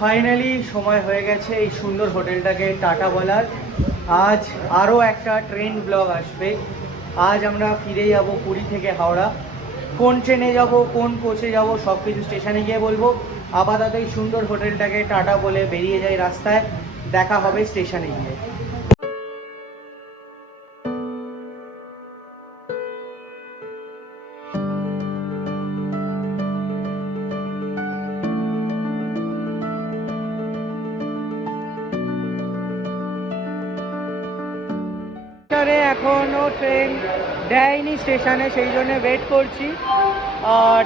Finally সময় হয়ে গেছে এই সুন্দর হোটেলটাকে টাটা বলার। আজ আরও একটা ট্রেন ব্লগ আসবে। আজ আমরা ফিরে যাব পুরী থেকে হাওড়া। কোন ট্রেনে যাব, কোন কোচে যাব, সব কিছু স্টেশনে গিয়ে বলবো। আপাতত এই সুন্দর হোটেলটাকে টাটা বলে বেরিয়ে যাই রাস্তায়। দেখা হবে স্টেশনে গিয়ে। এখনো ট্রেন দেয়নি স্টেশনে, সেই জন্য ওয়েট করছি।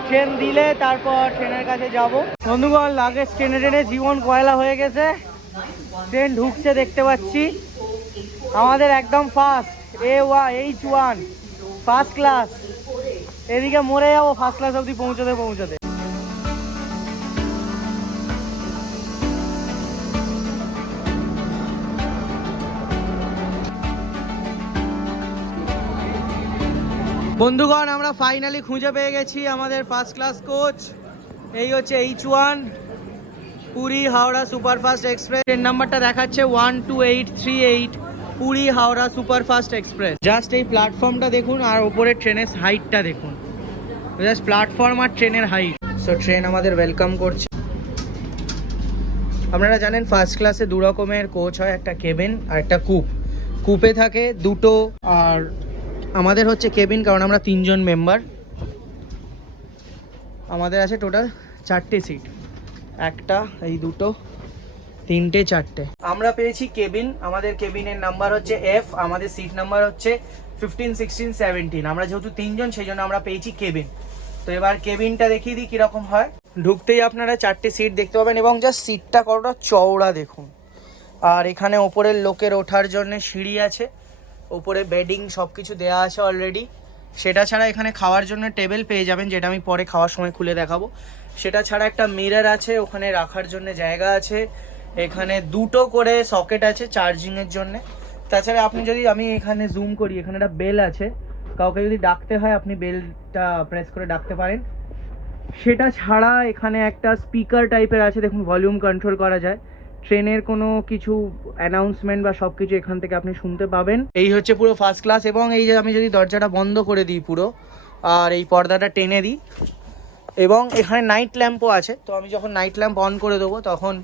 ট্রেন দিলে তারপর ট্রেনের কাছে যাব। বন্ধুগণ, লাগেজ ট্রেনে ট্রেনে জীবন কয়লা হয়ে গেছে। ট্রেন ঢুকছে দেখতে পাচ্ছি আমাদের একদম ফার্স্ট H1 ফার্স্ট ক্লাস। এদিকে মরে যাবো ফার্স্ট ক্লাস অবধি পৌঁছতে পৌঁছতে। বন্ধুগণ, আমরা ফাইনালি খুঁজে পেয়ে গেছি আমাদের ফার্স্ট ক্লাস কোচ। এই হচ্ছে H1 Puri Howrah superfast express. Train নাম্বারটা দেখাচ্ছে 12838 Puri Howrah superfast express. Just এই প্ল্যাটফর্মটা দেখুন আর ওপরে ট্রেনের হাইটটা দেখুন। জাস্ট প্ল্যাটফর্ম আর ট্রেনের হাইট। সো ট্রেন আমাদের ওয়েলকাম করছে। আপনারা জানেন ফার্স্ট ক্লাসে দু রকমের কোচ হয়, একটা কেবিন আর একটা কুপ। কুপে থাকে দুটো, আর আমাদের হচ্ছে কেবিন, কারণ আমরা 3 জন মেম্বার। আমাদের আছে টোটাল 4টে সিট, একটা, এই দুটো, 3টে, 4টে। আমরা পেয়েছি কেবিন। আমাদের কেবিনের নাম্বার হচ্ছে F। আমাদের সিট নাম্বার হচ্ছে 15, 16, 17। আমরা যেহেতু 3 জন সেই জন্য আমরা পেয়েছি কেবিন। তো এবার কেবিনটা দেখিয়ে দিই কিরকম হয়। ঢুকতেই আপনারা 4টে সিট দেখতে পাবেন এবং জাস্ট সিটটা কতটা চওড়া দেখুন। আর এখানে ওপরের লোকের ওঠার জন্য সিঁড়ি আছে, ওপরে বেডিং সব কিছু দেওয়া আছে অলরেডি। সেটা ছাড়া এখানে খাওয়ার জন্য টেবিল পেয়ে যাবেন, যেটা আমি পরে খাওয়ার সময় খুলে দেখাবো। সেটা ছাড়া একটা মিরর আছে, ওখানে রাখার জন্য জায়গা আছে। এখানে দুটো করে সকেট আছে চার্জিংয়ের জন্য। তাছাড়া আপনি যদি, আমি এখানে জুম করি, এখানে একটা বেল আছে, কাউকে যদি ডাকতে হয় আপনি বেলটা প্রেস করে ডাকতে পারেন। সেটা ছাড়া এখানে একটা স্পিকার টাইপের আছে, দেখুন ভলিউম কন্ট্রোল করা যায়। ট্রেনের কোনো কিছু অ্যানাউন্সমেন্ট বা সব কিছু এখান থেকে আপনি শুনতে পাবেন। এই হচ্ছে পুরো ফার্স্ট ক্লাস। এবং এই যে আমি যদি দরজাটা বন্ধ করে দিই পুরো, আর এই পর্দাটা টেনে দিই, এবং এখানে নাইট ল্যাম্পও আছে। তো আমি যখন নাইট ল্যাম্প অন করে দেবো তখন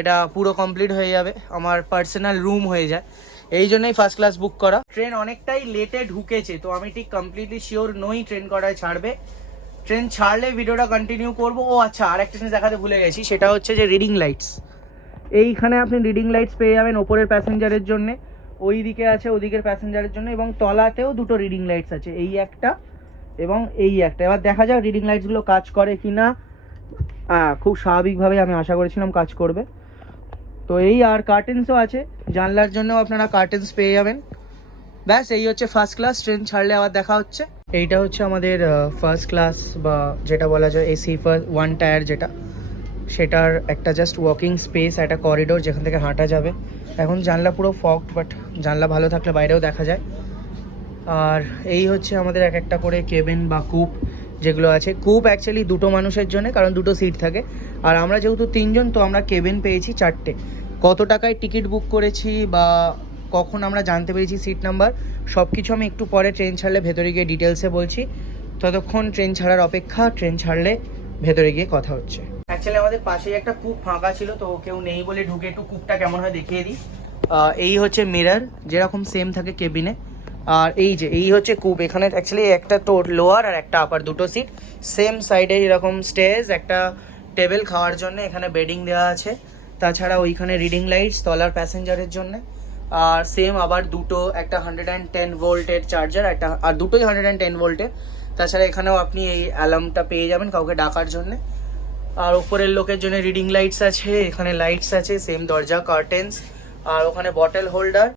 এটা পুরো কমপ্লিট হয়ে যাবে, আমার পার্সোনাল রুম হয়ে যায়। এই জন্যই ফার্স্ট ক্লাস বুক করা। ট্রেন অনেকটাই লেটে ঢুকেছে, তো আমি ঠিক কমপ্লিটলি শিওর নই ট্রেন কটায় ছাড়বে। ট্রেন ছাড়লে ভিডিওটা কন্টিনিউ করবো। ও আচ্ছা, আরেকটা জিনিস দেখাতে ভুলে গেছি, সেটা হচ্ছে যে রিডিং লাইটস। এইখানে আপনি রিডিং লাইটস পেয়ে যাবেন ওপরের প্যাসেঞ্জারের জন্য, ওই দিকে আছে ওদিকের প্যাসেঞ্জারের জন্য, এবং তলাতেও দুটো রিডিং লাইটস আছে, এই একটা এবং এই একটা। এবার দেখা যাক রিডিং লাইটসগুলো কাজ করে কি না। খুব স্বাভাবিকভাবে আমি আশা করেছিলাম কাজ করবে। তো এই, আর কার্টেন্সও আছে, জানলার জন্যও আপনারা কার্টেন্স পেয়ে যাবেন। ব্যাস, এই হচ্ছে ফার্স্ট ক্লাস। ট্রেন ছাড়লে আবার দেখা হচ্ছে। এইটা হচ্ছে আমাদের ফার্স্ট ক্লাস, বা যেটা বলা যায় AC ফার্স্ট 1 টায়ার যেটা, সেটার একটা জাস্ট ওয়াকিং স্পেস, একটা করিডোর যেখান থেকে হাঁটা যাবে। এখন জানলা পুরো ফগড, বাট জানলা ভালো থাকলে বাইরেও দেখা যায়। আর এই হচ্ছে আমাদের এক একটা করে কেবিন বা কুপ যেগুলো আছে। কুপ অ্যাকচুয়ালি দুটো মানুষের জন্য, কারণ দুটো সিট থাকে। আর আমরা যেহেতু 3 জন, তো আমরা কেবিন পেয়েছি 4টে। কত টাকায় টিকিট বুক করেছি বা কখন আমরা জানতে পেরেছি সিট নাম্বার, সব কিছু আমি একটু পরে ট্রেন ছাড়লে ভেতরে গিয়ে ডিটেলসে বলছি। ততক্ষণ ট্রেন ছাড়ার অপেক্ষা। ট্রেন ছাড়লে ভেতরে গিয়ে কথা হচ্ছে। অ্যাকচুয়ালি আমাদের পাশেই একটা কূপ ফাঁকা ছিল, তো কেউ নেই বলে ঢুকে একটু কূপটা কেমন হয় দেখিয়ে দিই। এই হচ্ছে মিরর, যেরকম সেম থাকে কেবিনে। আর এই হচ্ছে কূপ। এখানে অ্যাকচুয়ালি একটা তো লোয়ার আর একটা আপার, দুটো সিট সেম সাইডে, এরকম স্টেজ, একটা টেবিল খাওয়ার জন্য, এখানে বেডিং দেওয়া আছে। তাছাড়া ওইখানে রিডিং লাইটস তলার প্যাসেঞ্জারের জন্য। আর সেম আবার দুটো, একটা 110 ভোল্টের চার্জার, একটা, আর দুটোই 110 ভোল্টের। তাছাড়া এখানেও আপনি এই অ্যালার্মটা পেয়ে যাবেন কাউকে ডাকার জন্য। আর ওপরের লোকের জন্য রিডিং লাইটস আছে, এখানে লাইটস আছে, সেম দরজা, কার্টেন্স, আর ওখানে বটল হোল্ডার।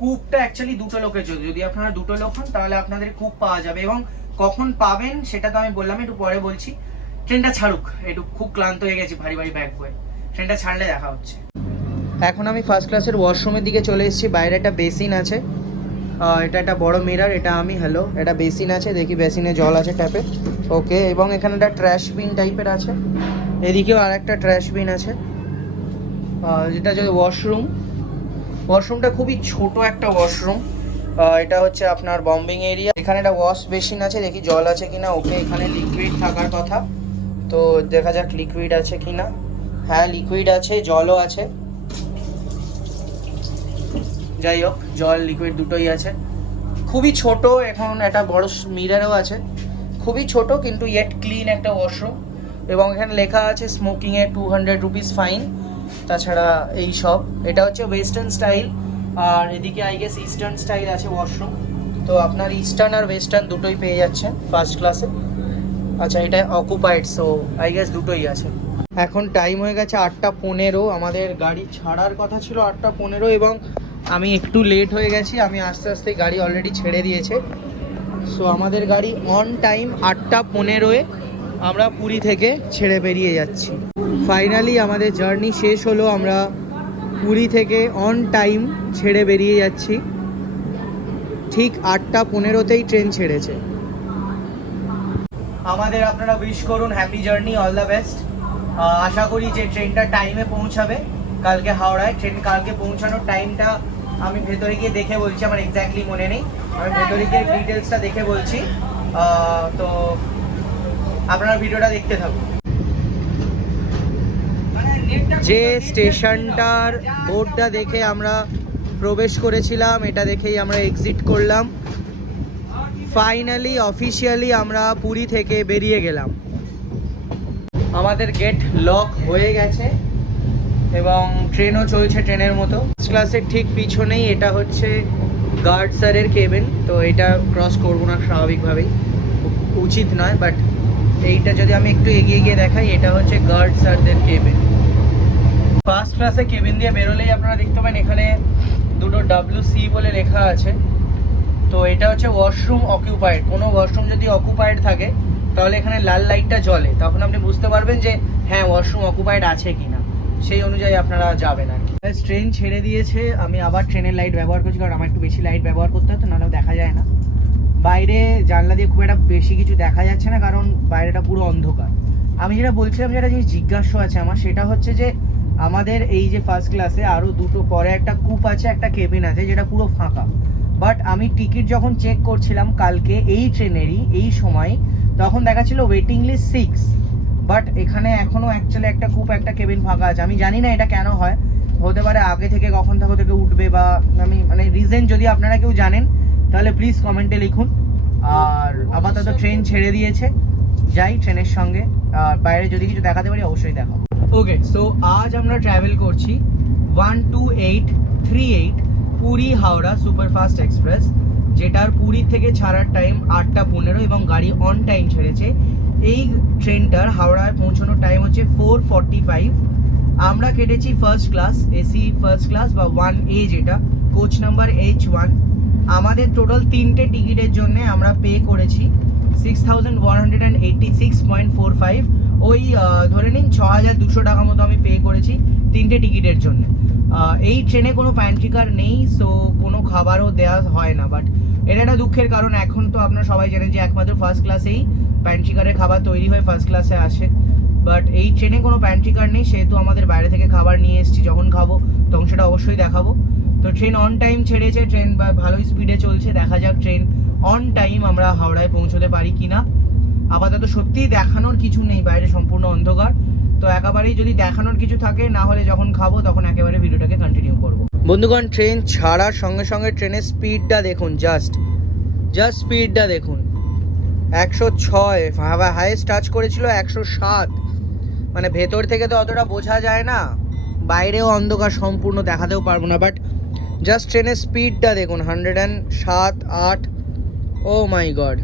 কূপটা অ্যাকচুয়ালি দুটো লোকের জন্য, যদি আপনারা দুটো লোক হন তাহলে আপনাদের কূপ পাওয়া যাবে। এবং কখন পাবেন সেটা তো আমি বললাম, একটু পরে বলছি। ট্রেনটা ছাড়ুক, একটু খুব ক্লান্ত হয়ে গেছি ভারী ভারী ব্যাগ বয়ে। ট্রেনটা ছাড়লে দেখা হচ্ছে। এখন আমি ফার্স্ট ক্লাসের ওয়াশরুমের দিকে চলে এসেছি। বাইরে একটা বেসিন আছে, এটা একটা বড় মিরর, এটা আমি, হ্যালো, এটা বেসিন আছে, দেখি বেসিনে জল আছে ট্যাপে, ওকে। এবং এখানে একটা ট্র্যাশ বিন টাইপের আছে, এদিকেও আর একটা ট্র্যাশ বিন আছে, যেটা হচ্ছে ওয়াশরুমটা খুবই ছোট একটা ওয়াশরুম। এটা হচ্ছে আপনার বম্বিং এরিয়া। এখানে একটা ওয়াশ বেসিন আছে, দেখি জল আছে কিনা। ওকে, এখানে লিকুইড থাকার কথা, তো দেখা যাক লিকুইড আছে কিনা। হ্যাঁ, লিকুইড আছে, জলও আছে। যাই হোক, জল লিকুইড দুটোই আছে। খুবই ছোট, এখন একটা বড় মিরারও আছে। খুবই ছোট কিন্তু ইয়েট ক্লিন একটা ওয়াশরুম। এবং এখানে লেখা আছে স্মোকিংয়ে 200 রুপিস ফাইন। তাছাড়া এই সব, এটা হচ্ছে ওয়েস্টার্ন স্টাইল, আর এদিকে আই গেস ইস্টার্ন স্টাইল আছে ওয়াশরুম। তো আপনার ইস্টার্ন আর ওয়েস্টার্ন দুটোই পেয়ে যাচ্ছেন ফার্স্ট ক্লাসে। আচ্ছা, এটা অকুপাইড, সো আই গেস দুটোই আছে। এখন টাইম হয়ে গেছে 8:15। আমাদের গাড়ি ছাড়ার কথা ছিল 8:15 এবং আমি একটু লেট হয়ে গেছি। আমি আস্তে আস্তে গাড়ি অলরেডি ছেড়ে দিয়েছে। সো আমাদের গাড়ি অন টাইম 8:15-এ আমরা পুরী থেকে ছেড়ে বেরিয়ে যাচ্ছি। ফাইনালি আমাদের জার্নি শেষ হলো। আমরা পুরী থেকে অন টাইম ছেড়ে বেরিয়ে যাচ্ছি। ঠিক 8:15-তেই ট্রেন ছেড়েছে। আমাদের আপনারা উইশ করুন happy journey, all the best. আশা করি যে ট্রেনটা টাইমে পৌঁছাবে কালকে হাওড়ায়। ট্রেন কালকে পৌঁছানোর টাইমটা আমি ভেতরে গিয়ে দেখে বলছি, আমার এক্স্যাক্টলি মনে নেই। আমি ভেতরে গিয়ে ডিটেলসটা দেখে বলছি, তো আপনারা ভিডিওটা দেখতে থাকুন। যে স্টেশনটার বোর্ডটা দেখে আমরা প্রবেশ করেছিলাম, এটা দেখেই আমরা এক্সিট করলাম। ফাইনালি অফিসিয়ালি আমরা পুরী থেকে বেরিয়ে গেলাম। আমাদের গেট লক হয়ে গেছে এবং ট্রেনও চলছে ট্রেনের মতো। ফার্স্ট ক্লাসের ঠিক পিছনেই এটা হচ্ছে গার্ড স্যারের কেবিন। তো এটা ক্রস করবো না স্বাভাবিকভাবেই, উচিত নয়, বাট এইটা যদি আমি একটু এগিয়ে গিয়ে দেখাই, এটা হচ্ছে গার্ড স্যারদের কেবিন। ফার্স্ট ক্লাসে কেবিন দিয়ে বেরোলেই আপনারা দেখতে পাবেন এখানে দুটো WC বলে লেখা আছে। তো এটা হচ্ছে ওয়াশরুম অকুপাইড। কোনো ওয়াশরুম যদি অকুপাইড থাকে তাহলে এখানে লাল লাইটটা জ্বলে, তখন আপনি বুঝতে পারবেন যে হ্যাঁ ওয়াশরুম অকুপাইড আছে কিনা, সেই অনুযায়ী আপনারা যাবেন আর কি। ট্রেন ছেড়ে দিয়েছে, আমি আবার ট্রেনের লাইট ব্যবহার করছি, কারণ আমার একটু বেশি লাইট ব্যবহার করতে হতো, নাহলে দেখা যায় না। বাইরে জানলা দিয়ে খুব একটা বেশি কিছু দেখা যাচ্ছে না, কারণ বাইরেটা পুরো অন্ধকার। আমি যেটা বলছিলাম, যেটা জিনিস জিজ্ঞাসা আছে আমার, সেটা হচ্ছে যে আমাদের এই যে ফার্স্ট ক্লাসে আরও দুটো পরে একটা কূপ আছে, একটা কেবিন আছে যেটা পুরো ফাঁকা। বাট আমি টিকিট যখন চেক করছিলাম কালকে এই ট্রেনেরই এই সময়, তখন দেখাচ্ছিল ওয়েটিং লিস্ট 6, বাট এখানে এখনও অ্যাকচুয়ালি একটা কূপ একটা কেবিন ফাঁকা আছে। আমি জানি না এটা কেন হয়, হতে পারে আগে থেকে কখন থেকে উঠবে, বা আমি মানে রিজন যদি আপনারা কেউ জানেন তাহলে প্লিজ কমেন্টে লিখুন। আর আপাতত ট্রেন ছেড়ে দিয়েছে, যাই ট্রেনের সঙ্গে, আর বাইরে যদি কিছু দেখাতে পারি অবশ্যই দেখাবো। ওকে, সো আজ আমরা ট্রাভেল করছি 12838 পুরী হাওড়া সুপারফাস্ট এক্সপ্রেস, যেটার পুরী থেকে ছাড়ার টাইম 8:15 এবং গাড়ি অন টাইম ছেড়েছে। এই ট্রেনটার হাওড়ায় পৌঁছানোর টাইম হচ্ছে 4:45। আমরা কেটেছি first class, AC first class বা 1A, যেটা কোচ নাম্বার H1। আমাদের টোটাল 3টে টিকিটের জন্য আমরা পে করেছি 6186.45। ওই ধরে নিন 6200 টাকা মতো আমি পে করেছি 3টে টিকিটের জন্য। এই ট্রেনে কোনো প্যান্ট্রিকার নেই, সো কোনো খাবারও দেওয়া হয় না। বাট এটা একটা দুঃখের কারণ, এখন তো আপনারা সবাই জানেন যে একমাত্র ফার্স্ট ক্লাসেই প্যান্ট্রিকারের খাবার তৈরি হয়ে ফার্স্ট ক্লাসে আসে। বাট এই ট্রেনে কোনো প্যান্ট্রিকার নেই, সেহেতু আমাদের বাইরে থেকে খাবার নিয়ে এসেছি। যখন খাবো তখন সেটা অবশ্যই দেখাবো। তো ট্রেন অন টাইম ছেড়েছে, ট্রেন ভালোই স্পিডে চলছে। দেখা যাক ট্রেন অন টাইম আমরা হাওড়ায় পৌঁছতে পারি কিনা। আপাতত সত্যিই দেখানোর কিছু নেই, বাইরে সম্পূর্ণ অন্ধকার। তো একেবারেই যদি দেখানোর কিছু থাকে, না হলে যখন খাবো তখন একেবারে ভিডিওটাকে কন্টিনিউ করব। বন্ধুগণ, ট্রেন ছাড়ার সঙ্গে সঙ্গে ট্রেনের স্পিডটা দেখুন, জাস্ট স্পিডটা দেখুন। 106, হাইয়েস্ট টাচ করেছিল 107। মানে ভেতর থেকে তো অতটা বোঝা যায় না, বাইরেও অন্ধকার, সম্পূর্ণ দেখাতেও পারবো না। বাট জাস্ট ট্রেনের স্পিডটা দেখুন, 107, 8। ও মাই গড।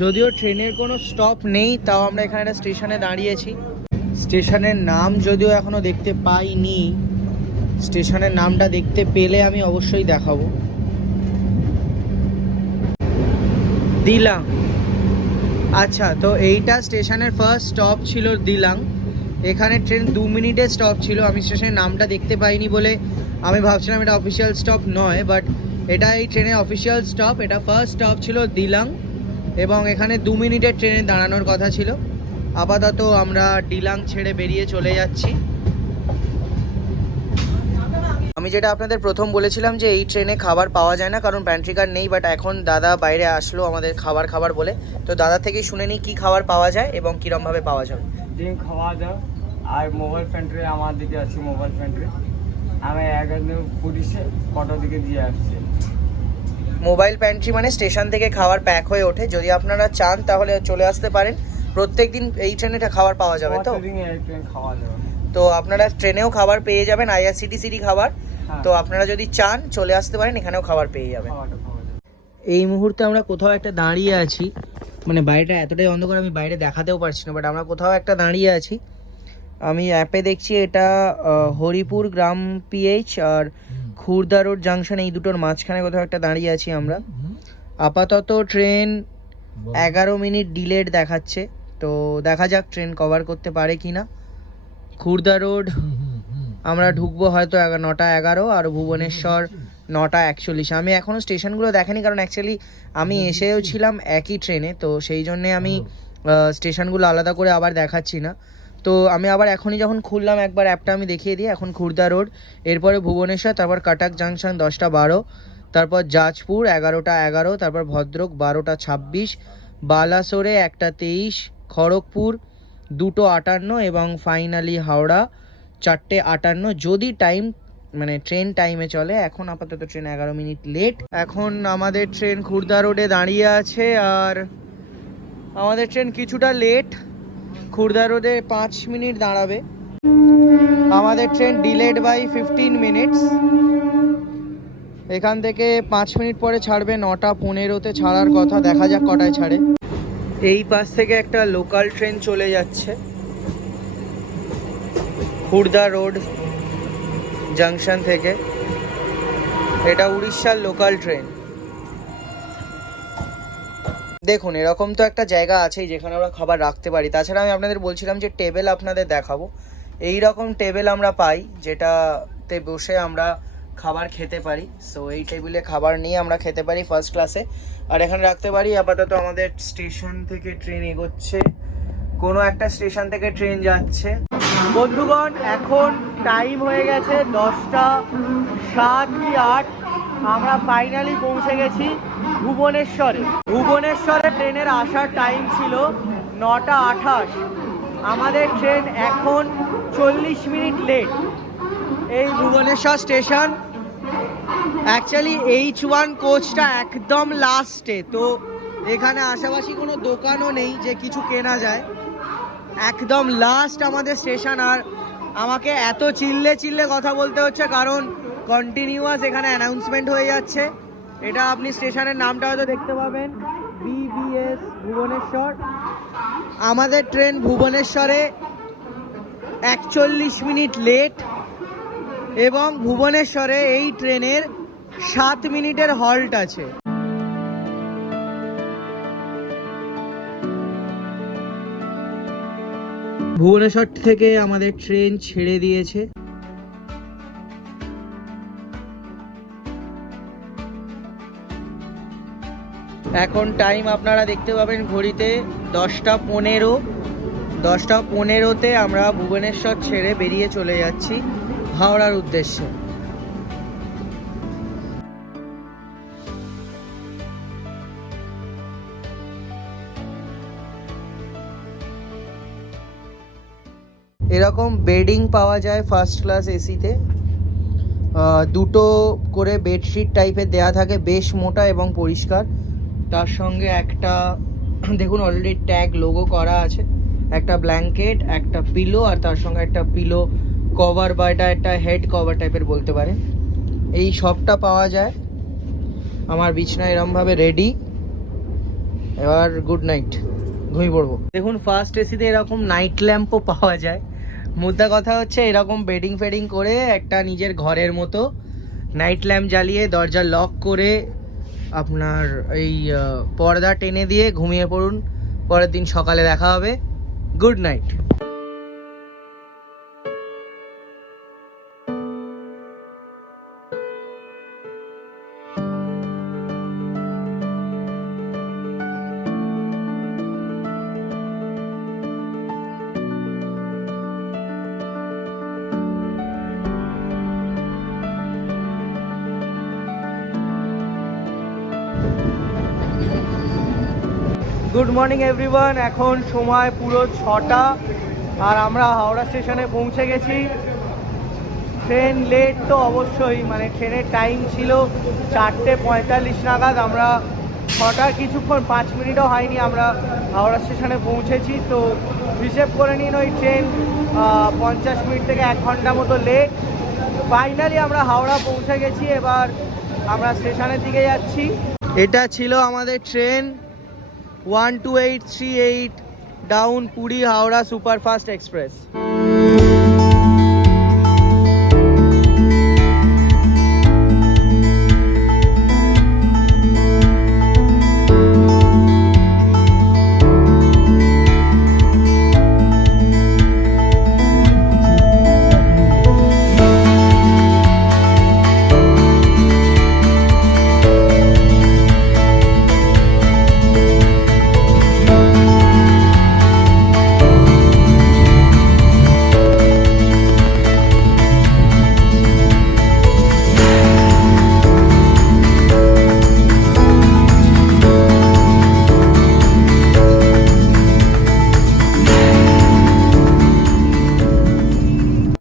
যদিও ট্রেনের কোনো স্টপ নেই, তাও আমরা এখানে একটা স্টেশনে দাঁড়িয়েছি। স্টেশনের নাম যদিও এখনও দেখতে পাইনি, স্টেশনের নামটা দেখতে পেলে আমি অবশ্যই দেখাবো। দিলাং। আচ্ছা, তো এইটা স্টেশনের ফার্স্ট স্টপ ছিল দিলাং। এখানে ট্রেন 2 মিনিটের স্টপ ছিল। আমি স্টেশনের নামটা দেখতে পাইনি বলে আমি ভাবছিলাম এটা অফিসিয়াল স্টপ নয়, বাট এটা এই ট্রেনের অফিসিয়াল স্টপ। এটা ফার্স্ট স্টপ ছিল দিলাং এবং এখানে 2 মিনিটের ট্রেনে দাঁড়ানোর কথা ছিল। আপাতত আমরা ডিলাং ছেড়ে বেরিয়ে চলে যাচ্ছি। আমি যেটা আপনাদের প্রথম বলেছিলাম যে এই ট্রেনে খাবার পাওয়া যায় না কারণ প্যান্ট্রি কার নেই, বাট এখন দাদা বাইরে আসলো আমাদের খাবার বলে, তো দাদা থেকেই শুনে নিই কী খাবার পাওয়া যায় এবং কীরমভাবে পাওয়া যাবে। ডিম খাওয়া দাও আর মোবাইল প্যান্ট্রি আমার দিকে আছে, মোবাইল প্যান্ট্রি আমি 11:20 কটার দিকে দিয়ে আসছি। মোবাইল প্যান্ট্রি মানে স্টেশন থেকে খাবার প্যাক হয়ে ওঠে, যদি আপনারা চান তাহলে চলে আসতে পারেন। প্রত্যেক দিন এই ট্রেনে খাবার পাওয়া যাবে তো? খাওয়া যাবে, তো আপনারা ট্রেনেও খাবার পেয়ে যাবেন, আইআরসিটিসিরই খাবার। হ্যাঁ। তো আপনারা যদি চান চলে আসতে পারেন, এখানেও খাবার পেয়ে যাবেন। এই মুহূর্তে আমরা কোথাও একটা দাঁড়িয়ে আছি, মানে বাইরেটা এতটাই অন্ধকার আমি বাইরে দেখাতেও পারছি না, বাট আমরা কোথাও একটা দাঁড়িয়ে আছি। আমি অ্যাপে দেখছি এটা হরিপুর গ্রাম পিএইচ আর খুরদা রোড জাংশন, এই দুটোর মাঝখানে কোথাও একটা দাঁড়িয়ে আছি আমরা। আপাতত ট্রেন 11 মিনিট ডিলেড দেখাচ্ছে, তো দেখা যাক ট্রেন কভার করতে পারে কি না। খুরদা রোড আমরা ঢুকবো হয়তো 9:11 আর ভুবনেশ্বর 9:41। আমি এখনও স্টেশনগুলো দেখিনি কারণ অ্যাকচুয়ালি আমি এসেও ছিলাম একই ট্রেনে, তো সেই জন্যে আমি স্টেশনগুলো আলাদা করে আবার দেখাচ্ছি না। তো আমি আবার এখনই যখন খুললাম একবার অ্যাপটা আমি দেখিয়ে দিই। এখন খুরদা রোড, এরপরে ভুবনেশ্বর, তারপর কাটাক জাংশন 10:12, তারপর জাজপুর 11:11, তারপর ভদ্রক 12:26, বালাসোরে 1:23, খড়গপুর 2:58 এবং ফাইনালি হাওড়া 4:58, যদি টাইম মানে ট্রেন টাইমে চলে। এখন আপাতত ট্রেন 11 মিনিট লেট। এখন আমাদের ট্রেন খুরদা রোডে দাঁড়িয়ে আছে আর আমাদের ট্রেন কিছুটা লেট। খুরদা রোডে 5 মিনিট দাঁড়াবে। আমাদের ট্রেন ডিলেড বাই 15 মিনিটস। এখান থেকে 5 মিনিট পরে ছাড়বে, 9:15-তে ছাড়ার কথা, দেখা যাক কটায় ছাড়ে। এই পাশ থেকে একটা লোকাল ট্রেন চলে যাচ্ছে খুরদা রোড জাংশন থেকে, এটা উড়িষ্যার লোকাল ট্রেন। দেখুন এরকম তো একটা জায়গা আছেই যেখানে আমরা খাবার রাখতে পারি। তাছাড়া আমি আপনাদের বলছিলাম যে টেবিল আপনাদের দেখাবো, এই রকম টেবিল আমরা পাই যেটাতে বসে আমরা খাবার খেতে পারি। সো এই টেবিলে খাবার নিয়ে আমরা খেতে পারি ফার্স্ট ক্লাসে, আর এখানে রাখতে পারি। আপাতত আমাদের স্টেশন থেকে ট্রেন এগোচ্ছে, কোনো একটা স্টেশন থেকে ট্রেন যাচ্ছে। বন্ধুগণ এখন টাইম হয়ে গেছে 10:07 কি 8, আমরা ফাইনালি পৌঁছে গেছি ভুবনেশ্বরে। ভুবনেশ্বরে ট্রেনের আসার টাইম ছিল 9:28, আমাদের ট্রেন এখন 40 মিনিট লেট। এই ভুবনেশ্বর স্টেশন, অ্যাকচুয়ালি H1 কোচটা একদম লাস্টে, তো এখানে আশেপাশে কোনো দোকানও নেই যে কিছু কেনা যায়, একদম লাস্ট আমাদের স্টেশন। আর আমাকে এত চিল্লে কথা বলতে হচ্ছে কারণ কন্টিনিউয়াস এখানে অ্যানাউন্সমেন্ট হয়ে যাচ্ছে। এটা আপনি স্টেশনের নামটা হয়তো দেখতে পাবেন, BBS ভুবনেশ্বর। আমাদের ট্রেন ভুবনেশ্বরে 41 মিনিট লেট এবং ভুবনেশ্বরে এই ট্রেনের 7 মিনিটের হল্ট আছে। ভুবনেশ্বর থেকে আমাদের ট্রেন ছেড়ে দিয়েছে। এখন টাইম আপনারা দেখতে পাবেন ঘড়িতে 10:15। 10:15-তে আমরা ভুবনেশ্বর ছেড়ে বেরিয়ে চলে যাচ্ছি হাওড়ার উদ্দেশ্যে। এরকম বেডিং পাওয়া যায় ফার্স্ট ক্লাস এসিতে, দুটো করে বেডশিট টাইপের দেয়া থাকে, বেশ মোটা এবং পরিষ্কার। তার সঙ্গে একটা দেখুন অলরেডি ট্যাগ লোগো করা আছে, একটা ব্ল্যাঙ্কেট, একটা পিলো, আর তার সঙ্গে একটা পিলো কভার বা এটা একটা হেড কভার টাইপের বলতে পারেন। এই সবটা পাওয়া যায়। আমার বিছনা এরমভাবে রেডি, এবার গুড নাইট, ঘুমিয়ে পড়বো। দেখুন ফার্স্ট এসিতে এরকম নাইট ল্যাম্পও পাওয়া যায়। মুদ্রা কথা হচ্ছে এরকম বেডিং ফেডিং করে একটা নিজের ঘরের মতো নাইট ল্যাম্প জ্বালিয়ে দরজা লক করে আপনার এই পর্দা টেনে দিয়ে ঘুমিয়ে পড়ুন। পরের দিন সকালে দেখা হবে। Good night. Good morning everyone, এখন সময় পুরো 6টা আর আমরা হাওড়া স্টেশনে পৌঁছে গেছি। ট্রেন লেট তো অবশ্যই, মানে ট্রেনের টাইম ছিল 4:45 নাগাদ, আমরা 6টার কিছুক্ষণ 5 মিনিটও হয়নি আমরা হাওড়া স্টেশনে পৌঁছেছি। তো হিসেব করে নিন ওই ট্রেন 50 মিনিট থেকে 1 ঘন্টা মতো লেট। ফাইনালি আমরা হাওড়া পৌঁছে গেছি, এবার আমরা স্টেশনের দিকে যাচ্ছি। এটা ছিল আমাদের train 12838 down Puri Howrah superfast express.